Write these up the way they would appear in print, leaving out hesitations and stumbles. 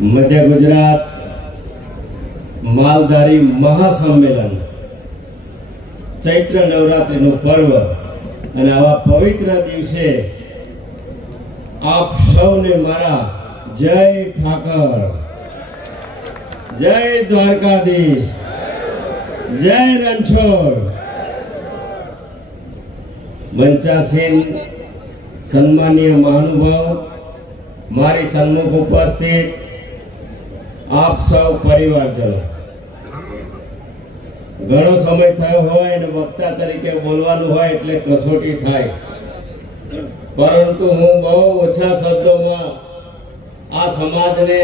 મધ્ય ગુજરાત માલધારી મહાસંમેલન ચૈત્ર નવરાત્રિનું પર્વ અને આવા પવિત્ર દિવસે આપ સૌને મારા જય ઠાકર, જય દ્વારકાધીશ, જય રણછોડ. મંચાસીન સન્માનીય મહાનુભાવ, મારી સન્મુખ ઉપસ્થિત આપ સૌ પરિવારજનો, ઘણો સમય થયો હોય અને વક્તા તરીકે બોલવાનું હોય એટલે કસોટી થાય, પરંતુ હું બહુ ઓછા શબ્દોમાં આ સમાજને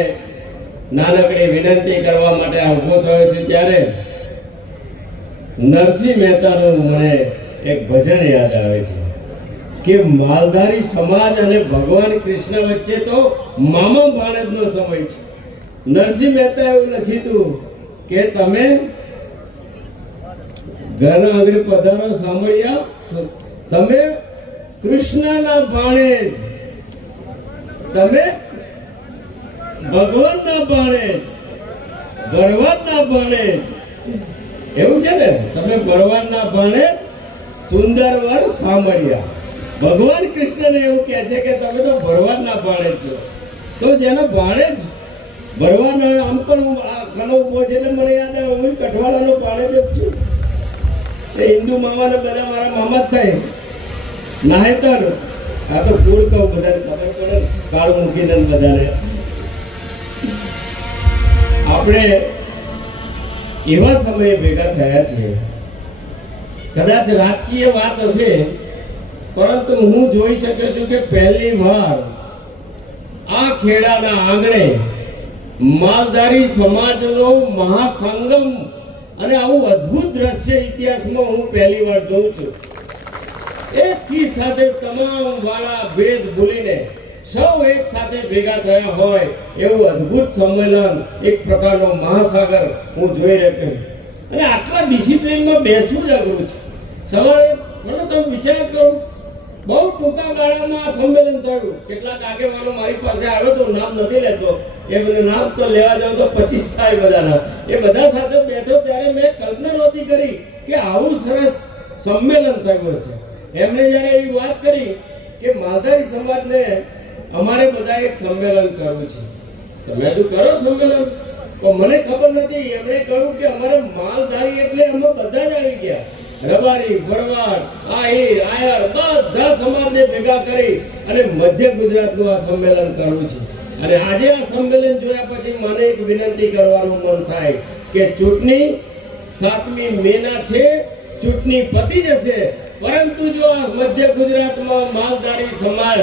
નાનકડી વિનંતી કરવા માટે ઊભો થયો છું. ત્યારે નરસિંહ મહેતાનું મને એક ભજન યાદ આવે છે કે માલધારી સમાજ અને ભગવાન કૃષ્ણ વચ્ચે તો મામા ભાણેજનો સમય છે. નરસિંહ મહેતા એવું લખ્યું હતું કે તમે ઘરના આગળ પધારો સાંભળ્યા, તમે કૃષ્ણના ભાણેજ, તમે ભગવાનના ભાણેજ, ભગવાનના ભાણેજ. એવું છે ને, તમે ભગવાનના ભાણેજ સુંદર વર સાંભળ્યા. ભગવાન કૃષ્ણને એવું કહે છે કે તમે તો ભગવાનના ભાણેજ છો. તો જેનો ભાણેજ ભગવાન, આમ પણ હું ઘણો ઉભો છે એટલે મને યાદ આવે, હું કઠવાળાનો ભાણેજ જ છું. એ હિન્દુ મામાને બધા મારા મામા જ થાય. નાહેતર આ તો કુળ કહું, બધાને ખબર પડે, કાળ મૂકીને બધાને. આપણે એવા સમયે ભેગા થયા છીએ, કદાચ રાજકીય વાત હશે, પરંતુ હું જોઈ શક્યો છું કે પહેલી વાર આ ખેડાના આંગણે માલધારી સમાજનો મહાસંગમ અને આવું અદ્ભુત દ્રશ્ય ઇતિહાસમાં હું પહેલી વાર જોઉં છું. એકની સાથે તમામ વાળા ભેદ ભૂલીને સૌ એક સાથે ભેગા થયા હોય એવું અદ્ભુત સંમેલન, એક પ્રકારનો મહાસાગર હું જોઈ રહ્યો છું. અને આટલા ડિસિપ્લિનમાં બેસવું જ અઘરું છે. સવારે મને તમે વિચાર કરો, બહુ ટૂંકા ગાળામાં આ સંમેલન થયું. કેટલાક આગેવાનો મારી પાસે આવ્યો તો, નામ નથી લેતો, એ બધું નામ તો લેવા જાવ તો 25 થાય બધાના. એ બધા સાથે બેઠો ત્યારે મેં કલ્પના નહોતી કરી કે આવું સરસ સંમેલન થયું હશે. એમણે જ્યારે એવી વાત કરી કે માલધારી સમાજને અમારે બધા એક સંમેલન કરવું છે, તમે તો કરો સંમેલન. તો મને ખબર નથી, એમણે કહ્યું કે અમારે માલધારી એટલે અમે બધા જ આવી ગયા, રબારી, ભરવાડ, આહિર, આયર, બધા સમાજને ભેગા કરી અને મધ્ય ગુજરાતનું આ સંમેલન કરવું છે. અને આજે આ સંમેલન જોયા પછી મને એક વિનંતી કરવાનું મન થાય કે ચૂંટણી 7મી મેના છે, ચૂંટણી પતી જશે, પરંતુ જો આ મધ્ય ગુજરાતમાં માલધારી સમાજ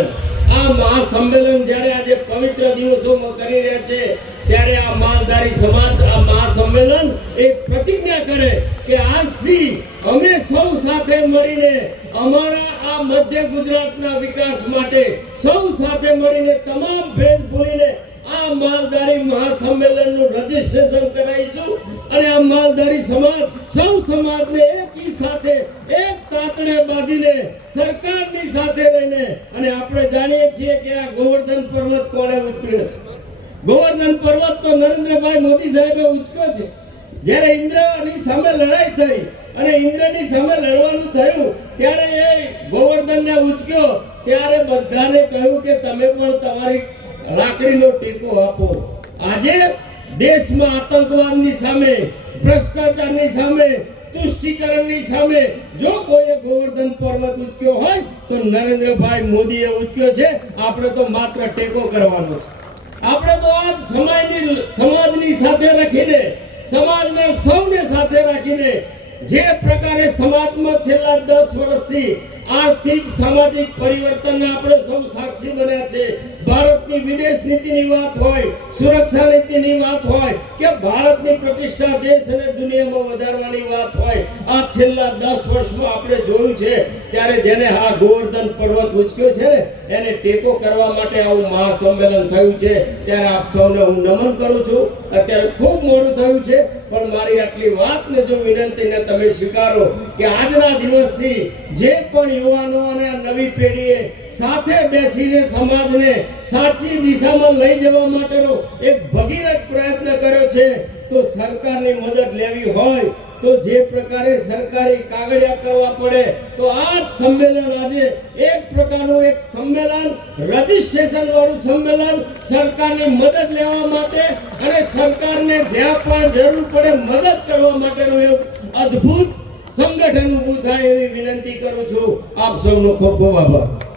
આ મહાસંમેલન જ્યારે આજે પવિત્ર દિવસોમાં કરી રહ્યા છે, ત્યારે આ માલધારી સમાજ આ મહાસંમેલન એક પ્રતિજ્ઞા કરે કે આજથી અમે સૌ સાથે મળીને અમારા આ મધ્ય ગુજરાતના વિકાસ માટે સૌ સાથે મળીને તમામ ભેદ ભૂલીને આ માલધારી મહાસંમેલનનું રજીસ્ટ્રેશન કરાવીશું. અને આ માલધારી સમાજ સૌ સમાજને એકી સાથે એક તાતણે બાંધીને સરકારની સાથે રહીને, અને આપણે જાણીએ છીએ કે આ ગોવર્ધન પર્વત કોણે ઉચક્યો છે? ગોવર્ધન પર્વત તો નરેન્દ્રભાઈ મોદી સાહેબે ઉચક્યો છે. જ્યારે ઇન્દ્રની સામે લડાઈ થઈ અને ઇન્દ્રની સામે લડવાનું થયું ત્યારે એ ગોવર્ધનને ઉચક્યો, ત્યારે બધાને કહ્યું કે તમે પણ તમારી લાકડીનો ટેકો આપો. આજે દેશમાં આતંકવાદની સામે, ભ્રષ્ટાચારની સામે, તુષ્ટિકરણની સામે જો કોઈએ ગોવર્ધન પર્વત ઉચક્યો હોય તો નરેન્દ્રભાઈ મોદીએ ઉચક્યો છે. આપણે તો માત્ર ટેકો કરવાનો છે. આપણે તો આ સમાજની સાથે રાખીને, સમાજને સૌને સાથે રાખીને જે પ્રકારે સમાજમાં છેલ્લા 10 વર્ષથી આર્થિક સામાજિક પરિવર્તનને આપણે સૌ સાક્ષી બન્યા છે. ભારતની વિદેશ નીતિની વાત હોય, સુરક્ષા નીતિની વાત હોય કે ભારતની પ્રતિષ્ઠા દેશ અને દુનિયામાં વધારવાની વાત હોય, આ છેલ્લા 10 વર્ષમાં આપણે જોયું છે. ત્યારે જેને આ ગોવર્ધન પર્વત ઉચક્યો છે એને ટેકો કરવા માટે આવું મહાસંમેલન થયું છે. ત્યારે આપ સૌને હું નમન કરું છું. અત્યારે ખૂબ મોડું થયું છે, પણ મારી આટલી વાતને જો વિનંતીને તમે સ્વીકારો કે આજના દિવસથી જે પણ યુવાનો અને નવી પેઢીએ સાથે બેસીને સમાજને સાચી દિશામાં લઈ જવા માટેનો એક ભગીરથ પ્રયત્ન કર્યો છે. તો સરકારની મદદ લેવી હોય તો જે પ્રકારે સરકારી કાગળિયા કરવા પડે તો આ જ સંમેલન આજે એક પ્રકારનું એક સંમેલન, રજીસ્ટ્રેશન વાળું સંમેલન, સરકારની મદદ લેવા માટે અને સરકારને જ્યાં પણ જરૂર પડે મદદ કરવા માટેનું એક અદ્ભુત સંગઠન ઊભું થાય એવી વિનંતી કરું છું. આપ સૌનો ખૂબ ખૂબ આભાર.